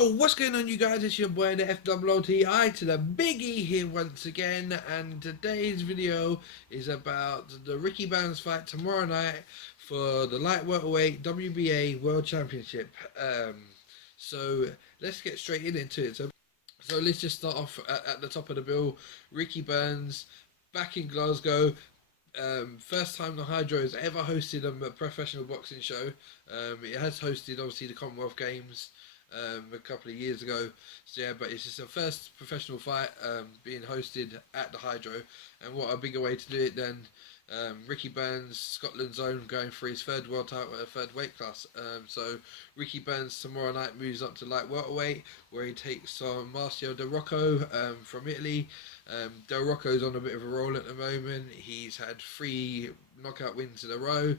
Yo, what's going on, you guys? It's your boy, the FOOTI to the Biggie here once again, and today's video is about the Ricky Bands fight tomorrow night for the light welterweight WBA World Championship. So let's get straight into it. So let's just start off at the top of the bill. Ricky Burns back in Glasgow. First time the Hydro has ever hosted a professional boxing show. It has hosted obviously the Commonwealth Games a couple of years ago. So yeah, but it's just the first professional fight being hosted at the Hydro, and what a bigger way to do it than Ricky Burns, Scotland's own, going for his third world title at a third weight class. So Ricky Burns tomorrow night moves up to light welterweight, where he takes on Marcio De Rocco from Italy. Del Rocco's on a bit of a roll at the moment. He's had 3 knockout wins in a row.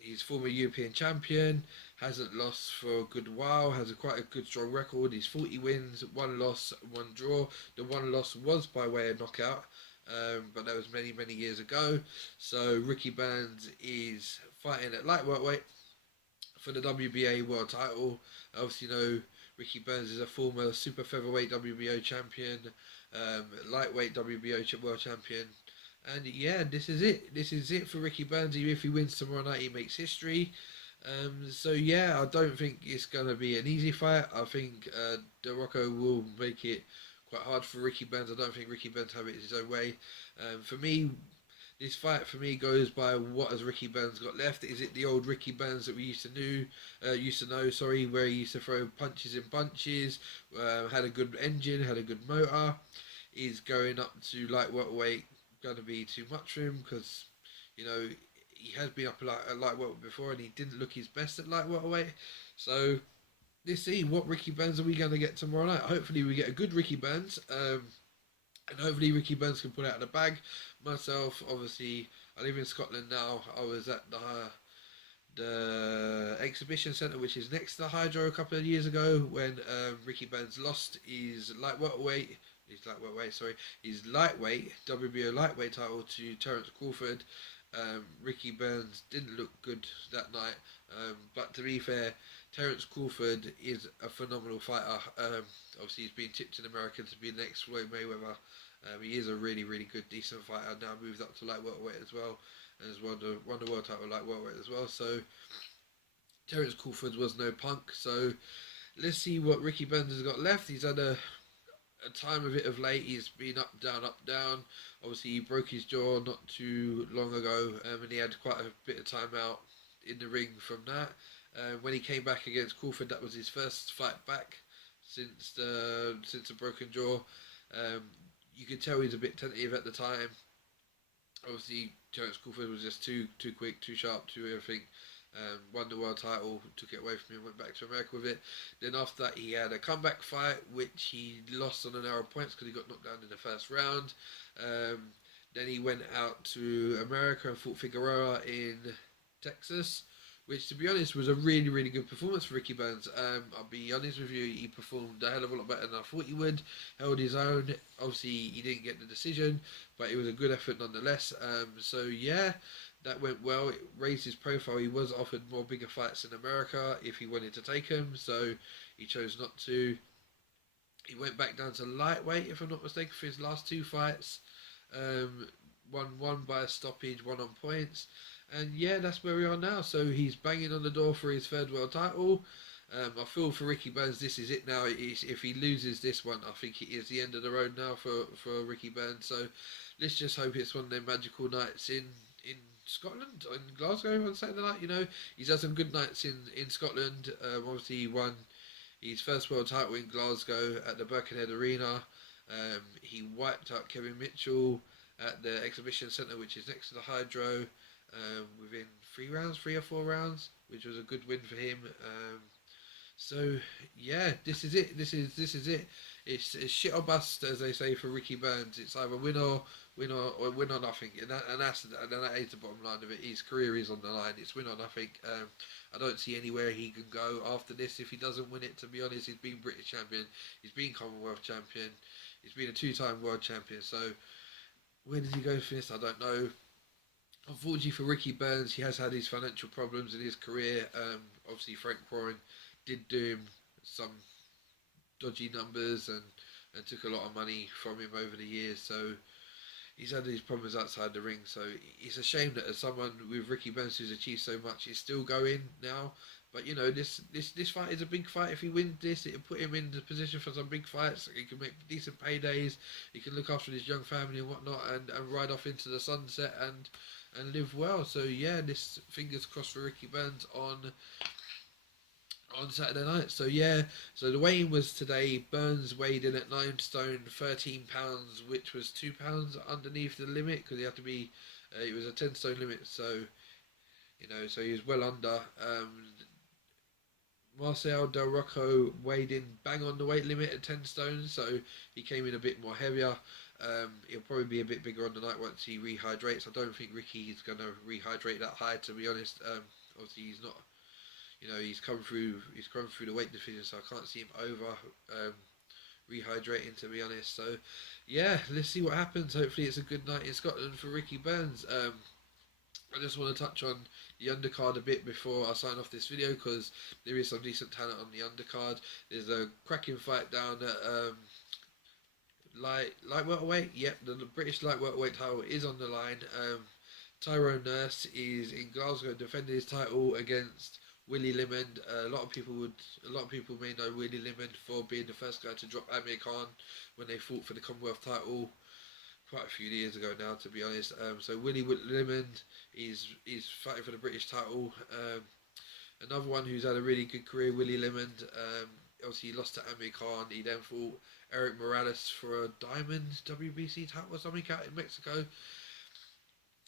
He's former European champion, hasn't lost for a good while, has quite a good strong record. He's 40 wins, 1 loss, 1 draw. The 1 loss was by way of knockout, but that was many years ago. So Ricky Burns is fighting at light welterweight for the WBA world title. Obviously, you know, Ricky Burns is a former super featherweight WBO champion, lightweight WBO world champion. And yeah, this is it. This is it for Ricky Burns. If he wins tomorrow night, he makes history. So yeah, I don't think it's going to be an easy fight. I think De Rocco will make it quite hard for Ricky Burns. I don't think Ricky Burns have it his own way. For me, this fight for me goes by what has Ricky Burns got left. Is it the old Ricky Burns that we used to know, sorry, where he used to throw punches in bunches, had a good engine, had a good motor? Is going up to light welterweight going to be too much for him? Because, you know, he has been up at light welterweight before and he didn't look his best at light welterweight. So let's see what Ricky Burns are we going to get tomorrow night. Hopefully we get a good Ricky Burns. And hopefully Ricky Burns can pull it out of the bag. Myself, obviously, I live in Scotland now. I was at the exhibition centre, which is next to the Hydro, a couple of years ago when Ricky Burns lost his lightweight WBO lightweight title to Terence Crawford. Ricky Burns didn't look good that night, but to be fair, Terence Crawford is a phenomenal fighter. Obviously, he's been tipped in America to be the next Floyd Mayweather. He is a really good, decent fighter. Now moved up to light welterweight as well, and has won the world title light welterweight as well. So Terence Crawford was no punk. So let's see what Ricky Burns has got left. He's had a time of it of late. He's been up, down. Obviously, he broke his jaw not too long ago, and he had quite a bit of time out in the ring from that. When he came back against Crawford, that was his first fight back since the broken jaw. You could tell he's a bit tentative at the time. Obviously, Terence Crawford was just too quick, too sharp, too everything. Won the world title, took it away from him, went back to America with it. Then after that, he had a comeback fight, which he lost on a narrow points because he got knocked down in the first round. Then he went out to America and fought Figueroa in Texas, which, to be honest, was a really good performance for Ricky Burns. I'll be honest with you, he performed a hell of a lot better than I thought he would. Held his own. Obviously, he didn't get the decision, but it was a good effort nonetheless. So yeah, that went well. It raised his profile. He was offered more bigger fights in America if he wanted to take them, so he chose not to. He went back down to lightweight, if I'm not mistaken, for his last 2 fights. Won one by a stoppage, 1 on points. And yeah, that's where we are now. So he's banging on the door for his 3rd world title. I feel for Ricky Burns, this is it now. If he loses this one, I think it is the end of the road now for Ricky Burns. So let's just hope it's one of them magical nights in Scotland, in Glasgow on Saturday night. You know, he's had some good nights in Scotland. Obviously, he won his 1st world title in Glasgow at the Birkenhead Arena. He wiped out Kevin Mitchell at the exhibition centre, which is next to the Hydro, within 3 or 4 rounds, which was a good win for him. So yeah, this is it. This is it. It's shit or bust, as they say, for Ricky Burns. It's either win or nothing, and that is the bottom line of it. His career is on the line. It's win or nothing. I don't see anywhere he can go after this if he doesn't win it. To be honest, he's been British champion, he's been Commonwealth champion, he's been a 2-time world champion. So where does he go for this? I don't know. Unfortunately for Ricky Burns, he has had his financial problems in his career. Obviously, Frank Warren did do him some dodgy numbers and took a lot of money from him over the years. So he's had these problems outside the ring. So it's a shame that as someone with Ricky Burns who's achieved so much, he's still going now. But you know, this fight is a big fight. If he wins this, it'll put him in the position for some big fights. He can make decent paydays. He can look after his young family and whatnot, and ride off into the sunset and live well. So yeah, this fingers crossed for Ricky Burns on Saturday night. So yeah, so the weigh-in was today. Burns weighed in at 9 stone 13 pounds, which was 2 pounds underneath the limit because he had to be. It was a 10 stone limit, so you know, so he was well under. Marcel Del Rocco weighed in bang on the weight limit at 10 stone, so he came in a bit more heavier. He'll probably be a bit bigger on the night once he rehydrates. I don't think Ricky is going to rehydrate that high, to be honest. Obviously, he's not. You know, he's come through the weight division, so I can't see him over rehydrating, to be honest. So yeah, let's see what happens. Hopefully it's a good night in Scotland for Ricky Burns. I just want to touch on the undercard a bit before I sign off this video, because there is some decent talent on the undercard. There's a cracking fight down at light welterweight. Yep, the British light welterweight title is on the line. Tyrone Nurse is in Glasgow defending his title against Willie Limond. A lot of people may know Willie Limond for being the first guy to drop Amir Khan when they fought for the Commonwealth title quite a few years ago now, to be honest. So Willie Limond is fighting for the British title. Another one who's had a really good career, Willie Limond. Obviously, he lost to Amir Khan. He then fought Eric Morales for a Diamond WBC title or something out in Mexico.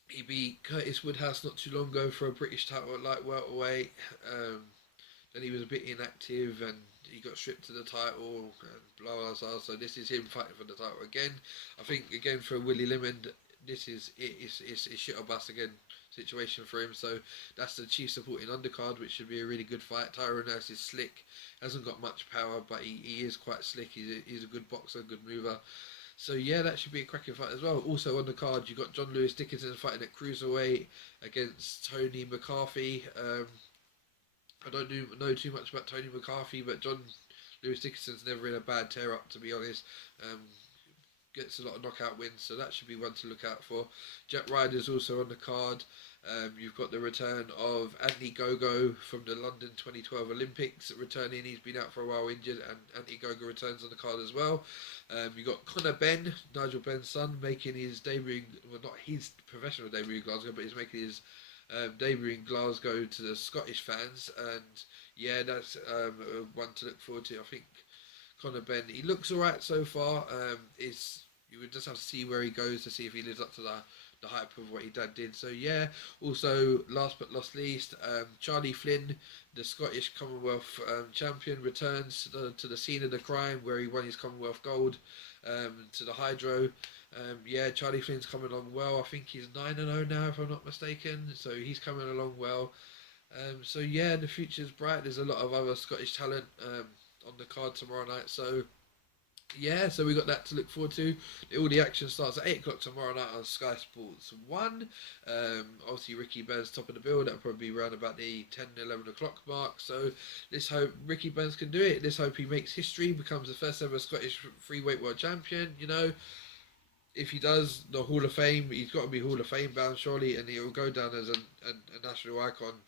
He beat Curtis Woodhouse not too long ago for a British title at light welterweight. Then he was a bit inactive and he got stripped to the title and blah blah blah. So this is him fighting for the title again. I think again for Willie Limond, this is it's shit or bust again situation for him. So that's the chief supporting undercard, which should be a really good fight. Tyrone Nurse is slick, hasn't got much power, but he is quite slick. He's a good boxer, good mover. So yeah, that should be a cracking fight as well. Also on the card, you got John Lewis Dickinson fighting at cruiserweight against Tony McCarthy. I don't know too much about Tony McCarthy, but John Lewis Dickinson's never in a bad tear up, to be honest. Gets a lot of knockout wins, so that should be one to look out for. Jack Ryder's also on the card. You've got the return of Anthony Gogo from the London 2012 Olympics returning. He's been out for a while injured, and Anthony Gogo returns on the card as well. You've got Conor Benn, Nigel Benn's son, making his debut, well, not his professional debut in Glasgow, but he's making his debut in Glasgow to the Scottish fans. And yeah, that's one to look forward to. I think Conor Benn, he looks alright so far. You would just have to see where he goes to see if he lives up to the hype of what he dad did. So yeah, also last but not least, Charlie Flynn, the Scottish Commonwealth champion, returns to the scene of the crime where he won his Commonwealth gold, to the Hydro. Yeah, Charlie Flynn's coming along well. I think he's 9-0 now, if I'm not mistaken. So he's coming along well. So yeah, the future's bright. There's a lot of other Scottish talent on the card tomorrow night. So yeah, so we got that to look forward to. All the action starts at 8 o'clock tomorrow night on Sky Sports 1. Obviously, Ricky Burns top of the bill. That'll probably be around about the 10, 11 o'clock mark. So let's hope Ricky Burns can do it. Let's hope he makes history, becomes the first ever Scottish freeweight world champion. You know, if he does, the Hall of Fame, he's got to be Hall of Fame bound, surely, and he'll go down as a national icon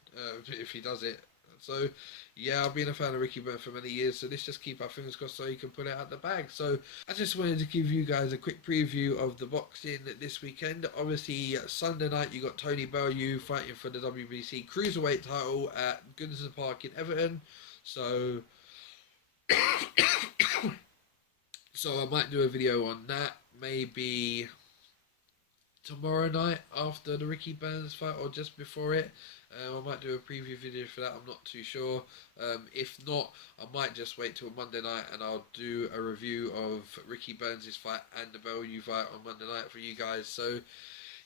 if he does it. So, yeah, I've been a fan of Ricky Burns for many years, so let's just keep our fingers crossed so he can put it out the bag. So, I just wanted to give you guys a quick preview of the boxing this weekend. Obviously, Sunday night, you got Tony Bellew fighting for the WBC Cruiserweight title at Goodison Park in Everton. So, I might do a video on that, maybe tomorrow night after the Ricky Burns fight or just before it. I might do a preview video for that, I'm not too sure. If not, I might just wait till Monday night and I'll do a review of Ricky Burns' fight and the Bellew fight on Monday night for you guys. So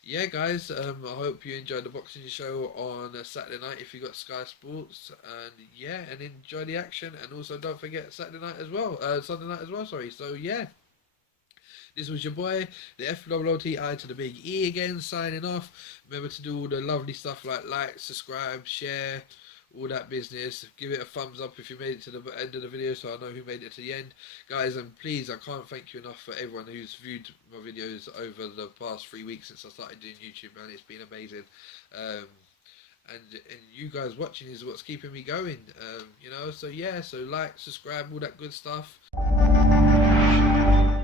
yeah guys, I hope you enjoyed the boxing show on Saturday night if you got Sky Sports, and yeah, and enjoy the action, and also don't forget Sunday night as well, sorry. So yeah, this was your boy, the FWLTI to the big E again, signing off. Remember to do all the lovely stuff like subscribe, share, all that business. Give it a thumbs up if you made it to the end of the video, so I know who made it to the end, guys. And please, I can't thank you enough for everyone who's viewed my videos over the past 3 weeks since I started doing YouTube, man. It's been amazing. um, and you guys watching is what's keeping me going, you know. So yeah, so like, subscribe, all that good stuff.